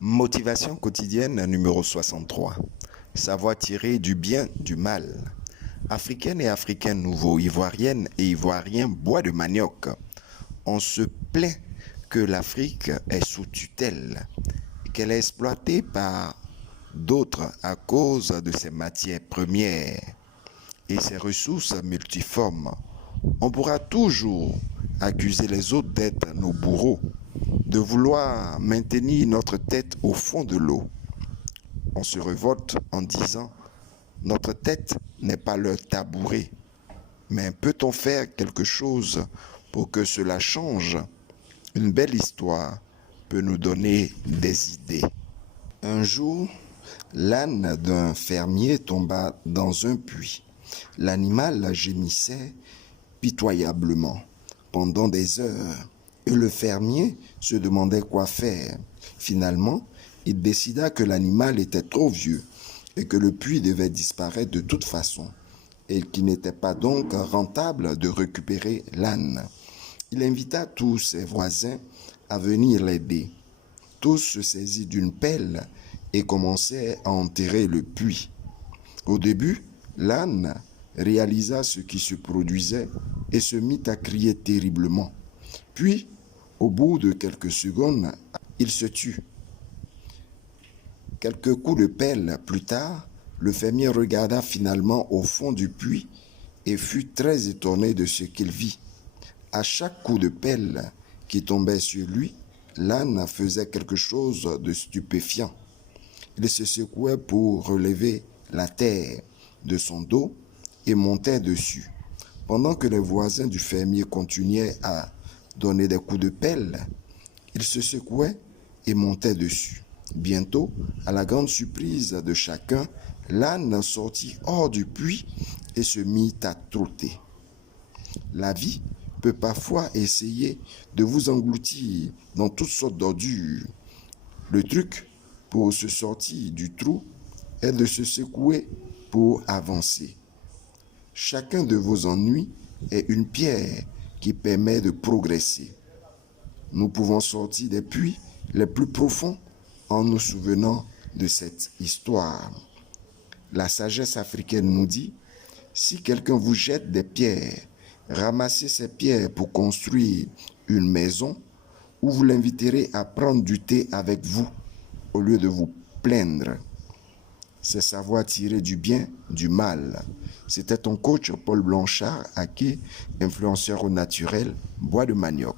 Motivation quotidienne numéro 63. Savoir tirer du bien du mal. Africaines et Africains nouveaux, Ivoiriennes et Ivoiriens bois de manioc. On se plaint que l'Afrique est sous tutelle, qu'elle est exploitée par d'autres à cause de ses matières premières et ses ressources multiformes. On pourra toujours accuser les autres d'être nos bourreaux, de vouloir maintenir notre tête au fond de l'eau. On se révolte en disant « Notre tête n'est pas leur tabouret ». Mais peut-on faire quelque chose pour que cela change? Une belle histoire peut nous donner des idées. Un jour, l'âne d'un fermier tomba dans un puits. L'animal gémissait pitoyablement pendant des heures et le fermier se demandait quoi faire. Finalement, il décida que l'animal était trop vieux et que le puits devait disparaître de toute façon et qu'il n'était pas donc rentable de récupérer l'âne. Il invita tous ses voisins à venir l'aider. Tous se saisirent d'une pelle et commençaient à enterrer le puits. Au début, l'âne réalisa ce qui se produisait et se mit à crier terriblement. Puis, au bout de quelques secondes, il se tut. Quelques coups de pelle plus tard, le fermier regarda finalement au fond du puits et fut très étonné de ce qu'il vit. À chaque coup de pelle qui tombait sur lui, l'âne faisait quelque chose de stupéfiant. Il se secouait pour relever la terre de son dos et montait dessus. Pendant que les voisins du fermier continuaient à donner des coups de pelle, il se secouait et montait dessus. Bientôt, à la grande surprise de chacun, l'âne sortit hors du puits et se mit à trotter. La vie peut parfois essayer de vous engloutir dans toutes sortes d'ordures. Le truc pour se sortir du trou est de se secouer pour avancer. Chacun de vos ennuis est une pierre qui permet de progresser. Nous pouvons sortir des puits les plus profonds en nous souvenant de cette histoire. La sagesse africaine nous dit, si quelqu'un vous jette des pierres, ramassez ces pierres pour construire une maison ou vous l'inviterez à prendre du thé avec vous au lieu de vous plaindre. C'est savoir tirer du bien du mal. C'était ton coach Paul Blanchard, Aké, influenceur au naturel, bois de manioc.